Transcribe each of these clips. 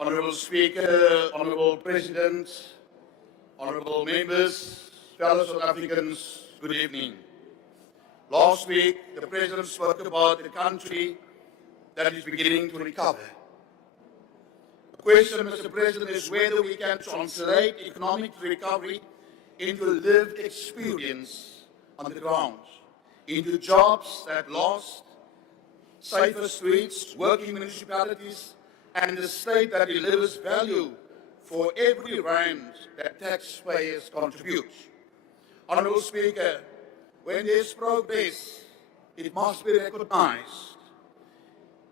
Honourable Speaker, Honourable President, Honourable Members, fellow South Africans, good evening. Last week, the President spoke about the country that is beginning to recover. The question, Mr. President, is whether we can translate economic recovery into lived experience on the ground, into jobs that last, safer streets, working municipalities, and a state that delivers value for every rand that taxpayers contribute. Honourable Speaker, when there's progress, it must be recognized.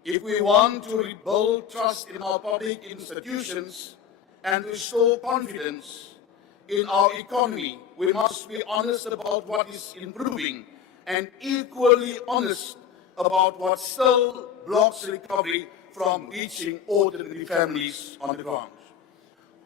If we want to rebuild trust in our public institutions and restore confidence in our economy, we must be honest about what is improving and equally honest about what still blocks recovery from reaching ordinary families on the ground.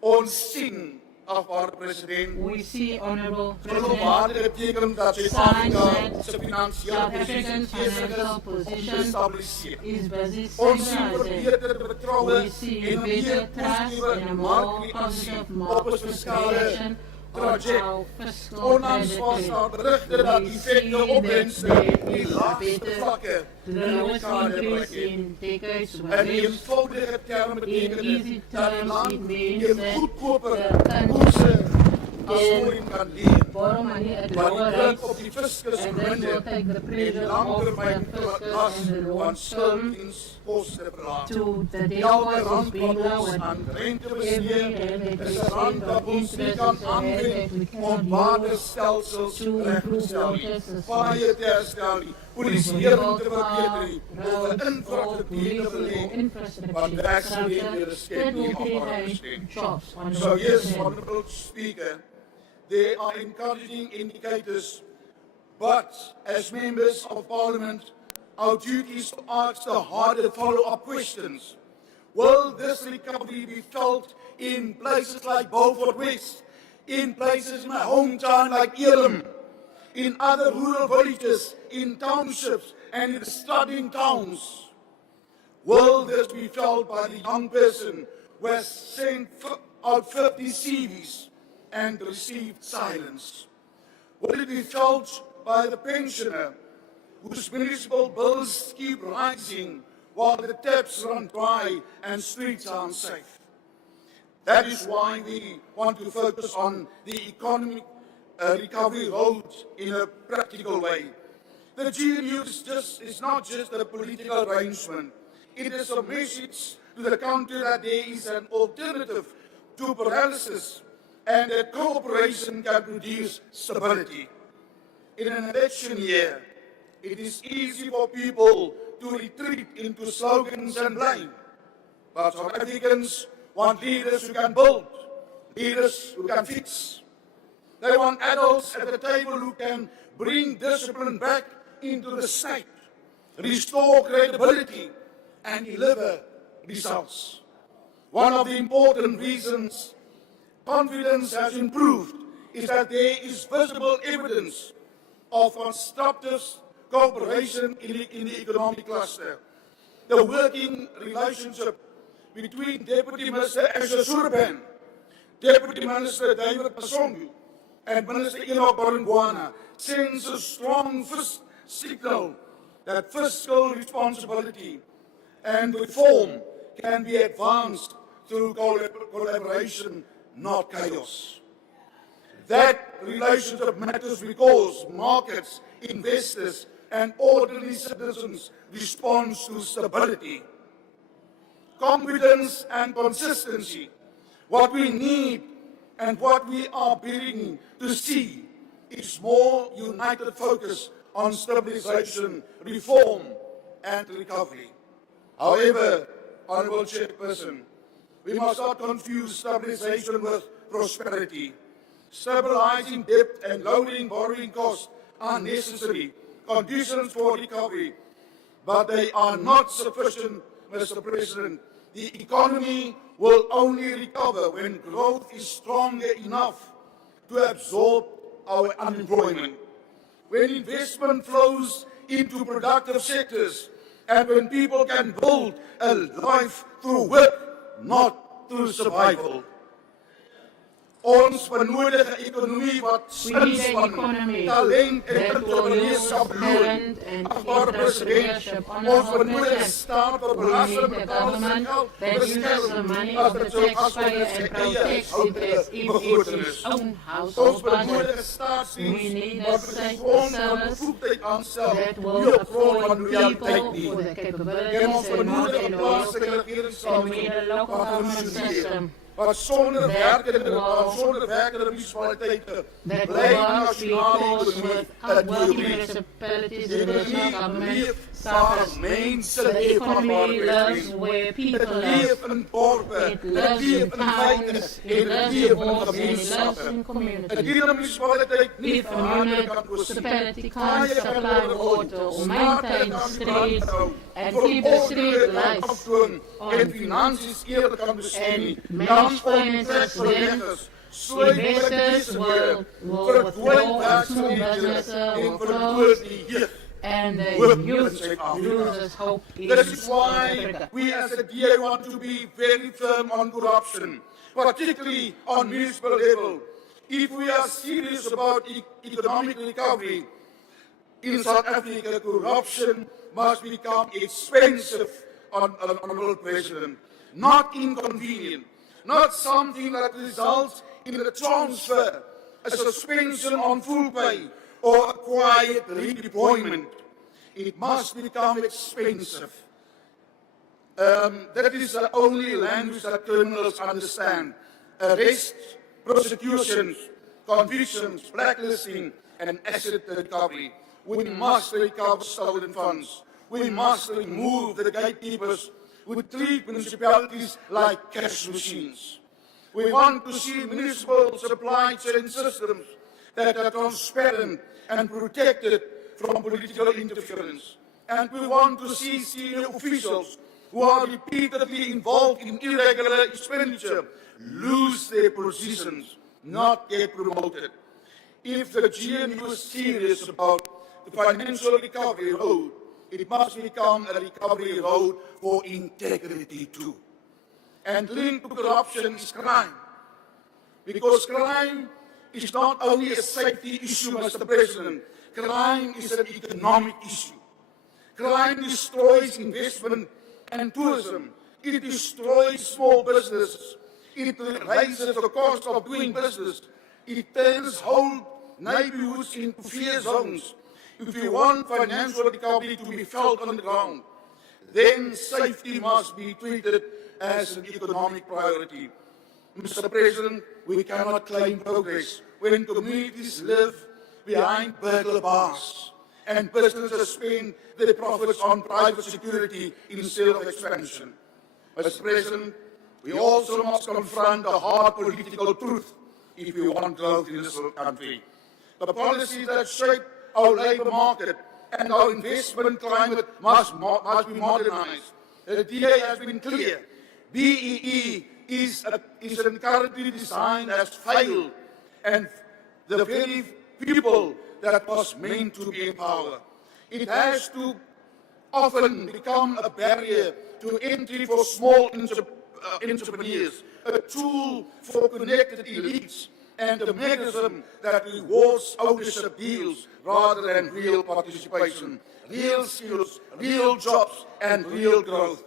Ons sien afwaarde president. We see, Honourable Geloofwaarde President, beteken dat signs Suid-Afrika se that finansiële South Africa's financial position gestabiliseer. is busy Ons sien stabilizing. verbeterde vertroue We see en 'n meer better trust positiewe and a more markreaksie positive op ons market fiskale creation on traject. our fiscal Ondanks was trajectory. daar berigte dat We effekte see opbrengste that die there laagste is better vlakke The lowest dekade increase bereik het. in decades In was eenvoudige terme in beteken easy dit dat die terms, land it means teen that goedkoper the country koerse as can voorheen kan leen. borrow money at Maar lower die druk rates, op die fiscus and that will verminder take the en pressure off langtermyn the fiscus las and the van long term skulddienskoste verlaag. to the debt Elke was rand being wat ons lowered. aan rente Every bestee, rand that is we 'n rand spend wat on ons nie interest kan is a rand that we aanwend cannot om use waterstelsels to reg te improve stel water nie, systems. paaie te herstel nie, polisieering te verbeter nie, of 'n infrastruktuur te belê, want werksgeleenthede skep nie afhanklik bestem. So yes, Honourable Speaker, there are encouraging indicators, but as members of Parliament, our duty is to ask the harder follow-up questions. Will this recovery be felt in places like Beaufort West, in places in my hometown like Elim, in other rural villages, in townships, and in struggling towns? Will this be felt by the young person who has sent out 50 CVs and received silence? Will it be felt by the pensioner whose municipal bills keep rising while the taps run dry and streets are unsafe? That is why we want to focus on the economic recovery road in a practical way. The GNU is not just a political arrangement. It is a message to the country that there is an alternative to paralysis and that cooperation can produce stability. In an election year, it is easy for people to retreat into slogans and blame. But South Africans want leaders who can build, leaders who can fix. They want adults at the table who can bring discipline back into the state, restore credibility, and deliver results. One of the important reasons confidence has improved is that there is visible evidence of constructive cooperation in the economic cluster. The working relationship between Deputy Minister Asher Surban, Deputy Minister David Pasongu, and Minister Enoch Barangwana sends a strong signal that fiscal responsibility and reform can be advanced through collaboration, not chaos. That relationship matters because markets, investors, and ordinary citizens respond to stability, competence, and consistency. What we need and what we are beginning to see is more united focus on stabilization, reform, and recovery. However, Honourable Chairperson, we must not confuse stabilization with prosperity. Stabilizing debt and lowering borrowing costs are necessary conditions for recovery, but they are not sufficient, Mr. President. The economy will only recover when growth is stronger enough to absorb our unemployment, when investment flows into productive sectors, and when people can build a life through work, not to survival. Ons benodig 'n ekonomie wat We need an inspanning, economy talent en that will entrepreneurskap use loon. talent and Agbare president, entrepreneurship. ons Honorable benodig 'n President, staat wat we belasting need a betaal se government geld that uses the money of the taxpayer and protects it as if it's its own Ons household benodig 'n budget. staatsdiens We need a wat state grond van service bevoegdheid aanstel, that nie will op grond van appoint loyaliteit people nie. for their En capabilities ons and not benodig 'n in plaaslike loyalty. And we regeringsstelsel need a local wat government functioneer, system wat sonder werkende will- munisipaliteite that bly works nasionale because ekonomie with working teorie. municipalities, Die the national ekonomie government leef waar suffers. mense The leef van economy lives arbeid. where people Dit live. leef in dorpe, It dit lives leef in in wijken, towns, en it dit lives leef in in wards, and it lives gemeenschappen. in En communities. hierdie munisipaliteit nie If a water kan voorsien. municipality can't Kaaie kan supply word water or gegooi, maintain strate kan die streets brand hou, and vir keep the street orde kan lights afdwing, on, en finansies eerder kan bestuur, and manage dan finances, onttrek then verleggers, sluit investors werkgelegenhede, will vergooi withdraw, small werkgeleenthede businesses en will verloor close, die jeug. and the Hope in youth South Africa. loses hope in That is South why Africa. we as a DA want to be very firm on corruption, particularly on municipal level. If we are serious about economic recovery in South Africa, corruption must become expensive, Honourable President, not inconvenient, not something that results in a transfer, a suspension on full pay, or a quiet redeployment. It must become expensive. That is the only language that criminals understand. Arrests, prosecutions, convictions, blacklisting, and asset recovery. We must recover stolen funds. We must remove the gatekeepers who treat municipalities like cash machines. We want to see municipal supply chain systems that are transparent and protected from political interference. And we want to see senior officials who are repeatedly involved in irregular expenditure lose their positions, not get promoted. If the GNU is serious about the financial recovery road, it must become a recovery road for integrity too. And linked to corruption is crime. Because crime is not only a safety issue, Mr. President, crime is an economic issue. Crime destroys investment and tourism. It destroys small businesses. It raises the cost of doing business. It turns whole neighborhoods into fear zones. If we want financial recovery to be felt on the ground, then safety must be treated as an economic priority. Mr. President, we cannot claim progress when communities live behind burglar bars and businesses spend their profits on private security instead of expansion. Mr. President, we also must confront the hard political truth if we want growth in this country. The policies that shape our labour market and our investment climate must be modernized. The DA has been clear. BEE is currently designed as failed, and the very people that was meant to be in power. It has to often become a barrier to entry for small entrepreneurs, a tool for connected elites, and a mechanism that rewards ownership deals rather than real participation, real skills, real jobs, and real growth.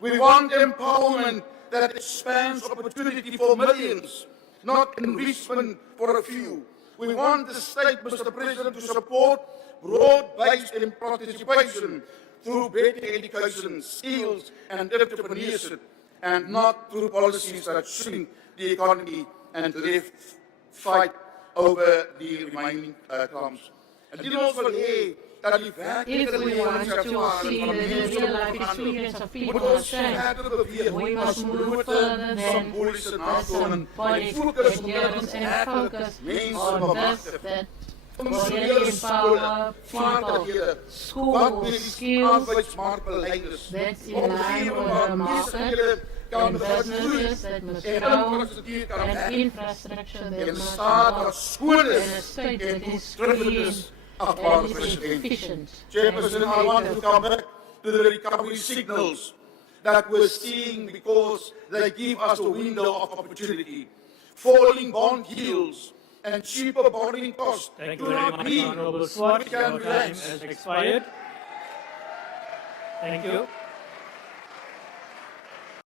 We want empowerment that expands opportunity for millions, not enrichment for a few. We want the state, Mr. President, to support broad-based participation through better education, skills, and entrepreneurship, and not through policies that shrink the economy and fight over the remaining crumbs. En dit ons wil hê dat die If we want to see the real life experience of people ons change, verder beweeg. we must move further than Symboliese nakomen. symbolic Fokus op adherence and focus mense on this bemagtig. that will Funksionele really skole, empower people, vaardighede, wat schools, met die skills arbeidsmarktbeleiders, that's in line with the market, and businesses that must en grow, infrastruktuur kan and werk, infrastructure that en must staat grow, wat skoon and a is state en that is doeltreffend clean is, achtbare and is president. efficient. Chairperson, I want to come back to the recovery signals. that we're seeing because they give us a window of opportunity. Falling bond yields and cheaper borrowing costs Thank do you very not much, mean Honorable we Swart. can Your time relax. has expired. Thank you.